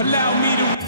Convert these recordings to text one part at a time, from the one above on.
Allow me to...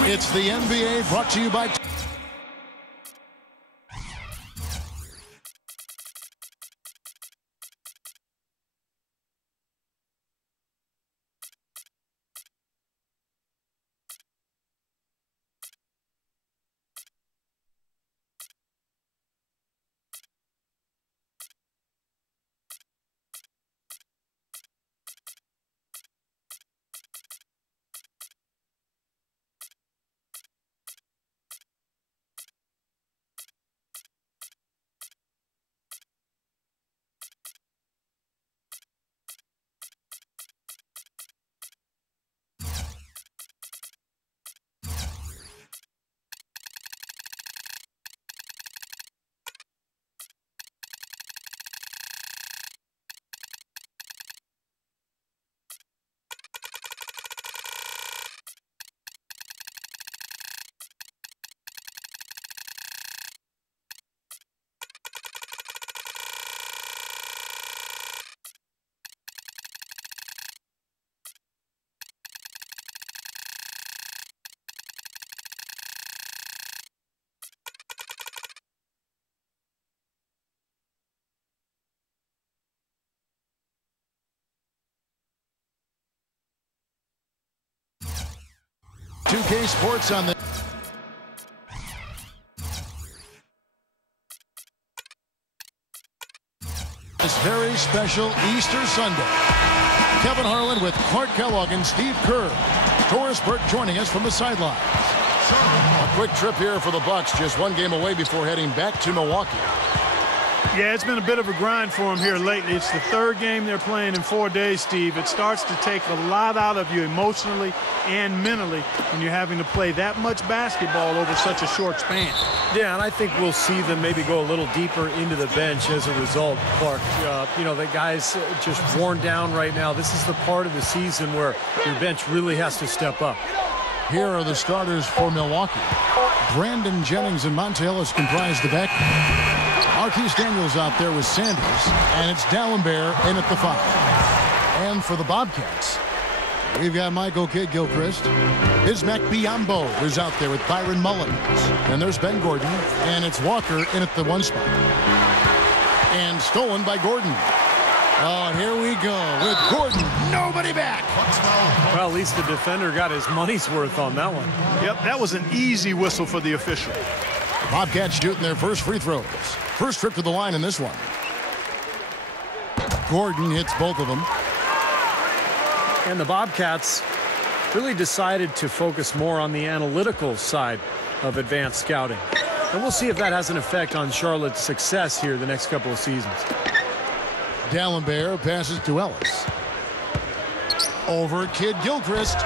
It's the NBA brought to you by... K Sports on the... This very special Easter Sunday. Kevin Harlan with Clark Kellogg and Steve Kerr. Doris Burke joining us from the sidelines. A quick trip here for the Bucks, just one game away before heading back to Milwaukee. Yeah, it's been a bit of a grind for them here lately. It's the third game they're playing in 4 days, Steve. It starts to take a lot out of you emotionally and mentally when you're having to play that much basketball over such a short span. Yeah, and I think we'll see them maybe go a little deeper into the bench as a result, Clark. You know, the guys just worn down right now. This is the part of the season where your bench really has to step up. Here are the starters for Milwaukee. Brandon Jennings and Monte Ellis comprise the back. Marquise Daniels out there with Sanders, and it's Dallenberg in at the 5. And for the Bobcats, we've got Michael Kidd-Gilchrist. Bismack Biyombo is out there with Byron Mullins. And there's Ben Gordon, and it's Walker in at the 1 spot. And stolen by Gordon. Oh, here we go with Gordon. Nobody back. Well, at least the defender got his money's worth on that one. Yep, that was an easy whistle for the official. Bobcats shooting their first free throws. First trip to the line in this one. Gordon hits both of them. And the Bobcats really decided to focus more on the analytical side of advanced scouting. And we'll see if that has an effect on Charlotte's success here the next couple of seasons. D'Alembert passes to Ellis. Over Kid Gilchrist.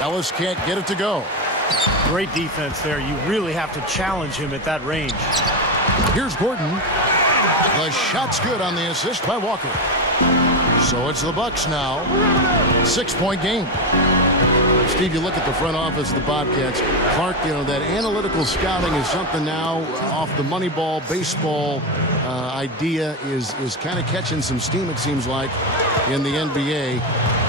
Ellis can't get it to go. Great defense there. You really have to challenge him at that range. Here's Gordon. The shot's good on the assist by Walker. So it's the Bucks now. 6-point game. Steve, you look at the front office of the Bobcats. Clark, you know, that analytical scouting is something now off the Moneyball baseball idea is kind of catching some steam, it seems like, in the NBA.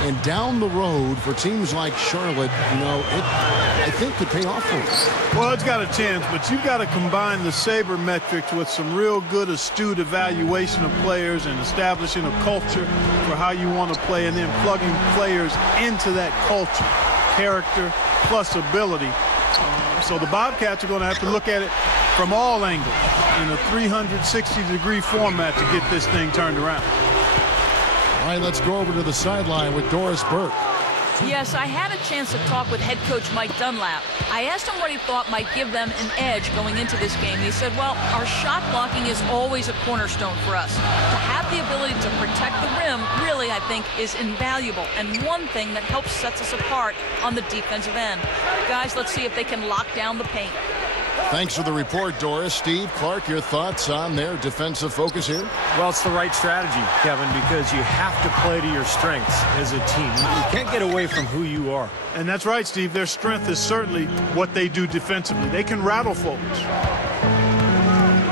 And down the road for teams like Charlotte, you know, I think could pay off for them. Well, it's got a chance, but you've got to combine the sabermetrics with some real good, astute evaluation of players and establishing a culture for how you want to play, and then plugging players into that culture. Character plus ability. So the Bobcats are going to have to look at it from all angles in a 360-degree format to get this thing turned around. All right, let's go over to the sideline with Doris Burke. Yes, I had a chance to talk with head coach Mike Dunlap. I asked him what he thought might give them an edge going into this game. He said, well, our shot blocking is always a cornerstone for us. To have the ability to protect the rim, really, I think, is invaluable, and one thing that helps sets us apart on the defensive end. Guys, let's see if they can lock down the paint. Thanks for the report, Doris. Steve, Clark, your thoughts on their defensive focus here? Well, it's the right strategy, Kevin, because you have to play to your strengths as a team. You can't get away from who you are. And that's right, Steve. Their strength is certainly what they do defensively. They can rattle folks.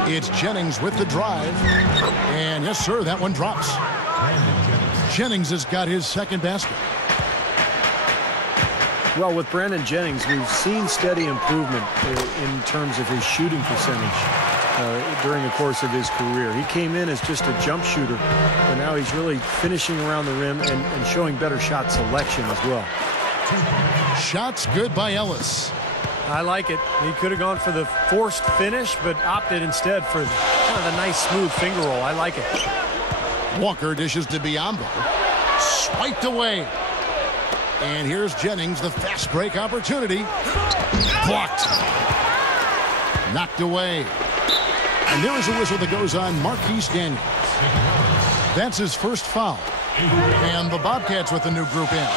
It's Jennings with the drive. And yes, sir, that one drops. Jennings has got his second basket. Well, with Brandon Jennings, we've seen steady improvement in terms of his shooting percentage during the course of his career. He came in as just a jump shooter, but now he's really finishing around the rim and showing better shot selection as well. Shots good by Ellis. I like it. He could have gone for the forced finish, but opted instead for kind of a nice smooth finger roll. I like it. Walker dishes to Biombo. Swiped away. And here's Jennings, the fast break opportunity. Blocked. Knocked away. And there is a whistle that goes on Marquise Daniels. That's his first foul. And the Bobcats with a new group in.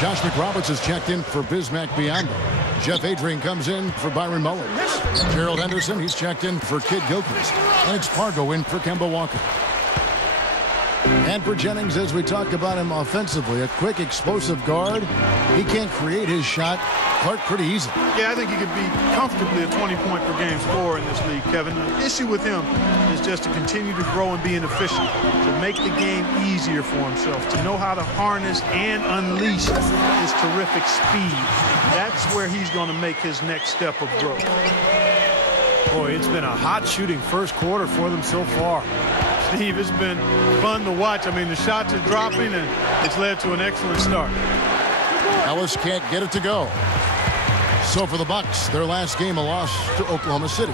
Josh McRoberts is checked in for Bismack Biyombo. Jeff Adrian comes in for Byron Mullins. Gerald Henderson, he's checked in for Kid Gilchrist. And it's Pargo in for Kemba Walker. And for Jennings, as we talk about him offensively, a quick, explosive guard. He can't create his shot. Clark pretty easy. Yeah, I think he could be comfortably a 20-point per game scorer in this league, Kevin. The issue with him is just to continue to grow and be efficient, to make the game easier for himself, to know how to harness and unleash his terrific speed. That's where he's going to make his next step of growth. Boy, it's been a hot shooting first quarter for them so far. Steve, it's been fun to watch. I mean, the shots are dropping, and it's led to an excellent start. Ellis can't get it to go. So for the Bucks, their last game, a loss to Oklahoma City.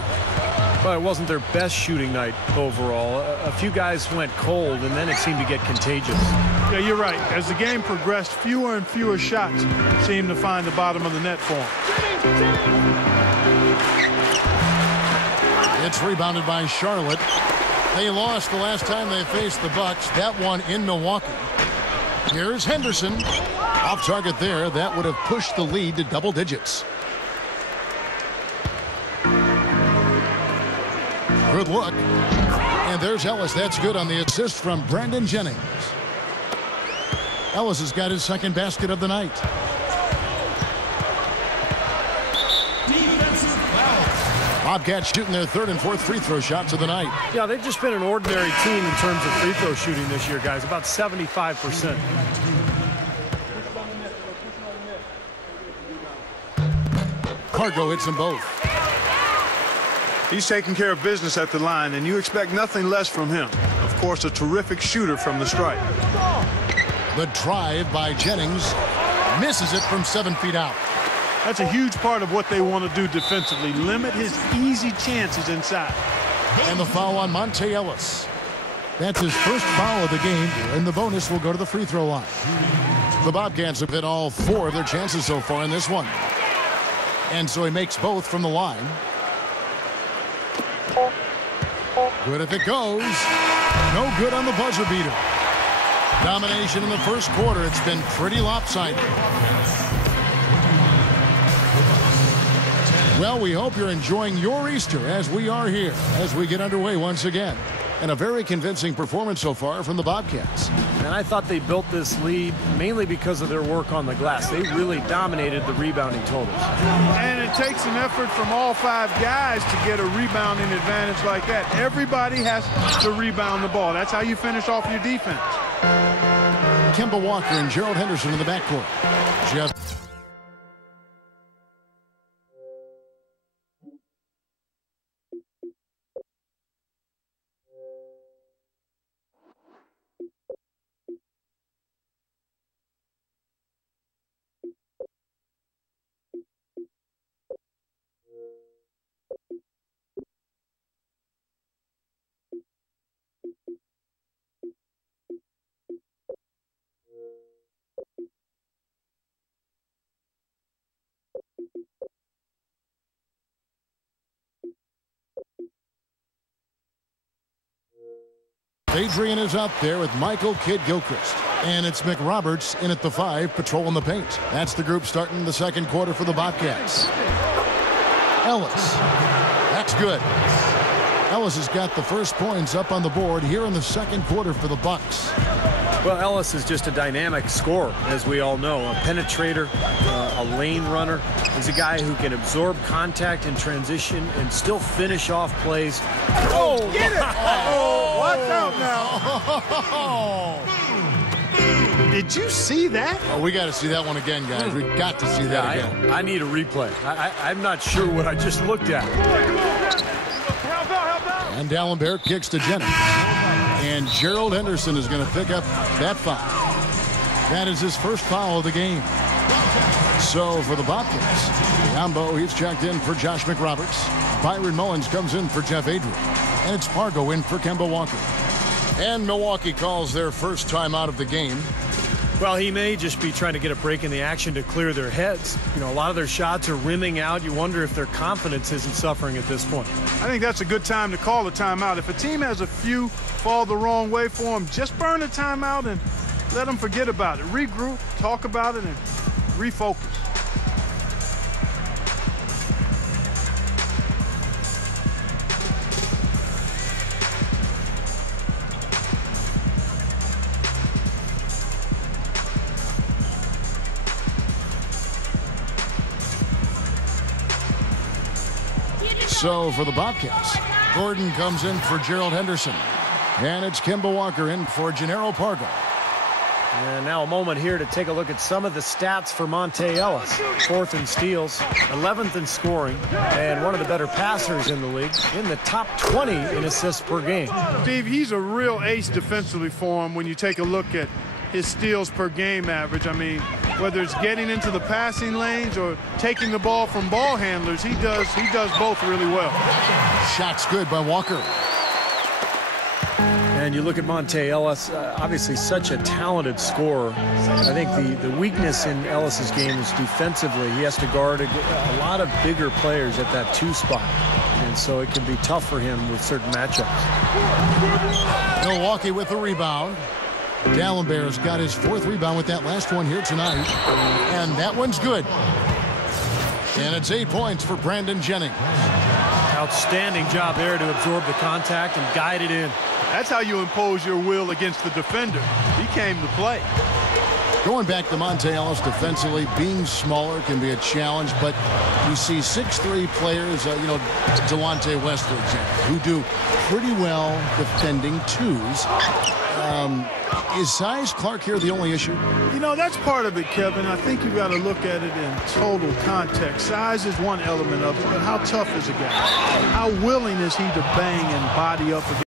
But it wasn't their best shooting night overall. A few guys went cold, and then it seemed to get contagious. Yeah, you're right. As the game progressed, fewer and fewer shots seemed to find the bottom of the net for them. It's rebounded by Charlotte. They lost the last time they faced the Bucks. That one in Milwaukee. Here's Henderson. Off target there. That would have pushed the lead to double digits. Good look. And there's Ellis. That's good on the assist from Brandon Jennings. Ellis has got his second basket of the night. Bobcats shooting their third and fourth free throw shots of the night. Yeah, they've just been an ordinary team in terms of free throw shooting this year, guys. About 75%. Pargo hits them both. He's taking care of business at the line, and you expect nothing less from him. Of course, a terrific shooter from the stripe. The drive by Jennings misses it from 7 feet out. That's a huge part of what they want to do defensively. Limit his easy chances inside. And the foul on Monte Ellis. That's his first foul of the game, and the bonus will go to the free throw line. The Bobcats have hit all 4 of their chances so far in this one. And so he makes both from the line. Good if it goes. No good on the buzzer beater. Domination in the first quarter. It's been pretty lopsided. Well, we hope you're enjoying your Easter as we are here as we get underway once again. And a very convincing performance so far from the Bobcats. And I thought they built this lead mainly because of their work on the glass. They really dominated the rebounding totals. And it takes an effort from all 5 guys to get a rebounding advantage like that. Everybody has to rebound the ball. That's how you finish off your defense. Kemba Walker and Gerald Henderson in the backcourt. Jeff. Adrian is out there with Michael Kidd-Gilchrist. And it's McRoberts in at the 5, patrolling the paint. That's the group starting the second quarter for the Bobcats. Ellis. That's good. Ellis has got the first points up on the board here in the second quarter for the Bucks. Well, Ellis is just a dynamic scorer, as we all know. A penetrator, a lane runner. He's a guy who can absorb contact in transition and still finish off plays. Oh, get it! Oh, watch out now. Did you see that? Oh, we got to see that one again, guys. We've got to see that again. I need a replay. I'm not sure what I just looked at. Help out. And Dallenberg kicks to Jennings. And Gerald Henderson is going to pick up that foul. That is his first foul of the game. So for the Bobcats, Biombo, he's checked in for Josh McRoberts. Byron Mullins comes in for Jeff Adrian. And it's Pargo in for Kemba Walker. And Milwaukee calls their first time out of the game. Well, he may just be trying to get a break in the action to clear their heads. You know, a lot of their shots are rimming out. You wonder if their confidence isn't suffering at this point. I think that's a good time to call a timeout. If a team has a few fall the wrong way for them, just burn a timeout and let them forget about it. Regroup, talk about it, and refocus. So for the Bobcats, Gordon comes in for Gerald Henderson. And it's Kemba Walker in for Gennaro Pargo. And now a moment here to take a look at some of the stats for Monte Ellis. 4th in steals, 11th in scoring, and one of the better passers in the league, in the top 20 in assists per game. Steve, he's a real ace defensively for him when you take a look at his steals per game average. I mean, whether it's getting into the passing lanes or taking the ball from ball handlers, he does both really well. Shot's good by Walker. And you look at Monte Ellis, obviously such a talented scorer. I think the weakness in Ellis's game is defensively. He has to guard a lot of bigger players at that 2 spot. And so it can be tough for him with certain matchups. Milwaukee with the rebound. Dallenberg's got his 4th rebound with that last one here tonight. And that one's good. And it's 8 points for Brandon Jennings. Outstanding job there to absorb the contact and guide it in. That's how you impose your will against the defender. He came to play. Going back to Monte Ellis defensively, being smaller can be a challenge, but you see 6'3" players, Delonte West, for example, who do pretty well defending 2s. Is size, Clark, here the only issue? You know, that's part of it, Kevin. I think you've got to look at it in total context. Size is one element of it, but how tough is a guy? How willing is he to bang and body up against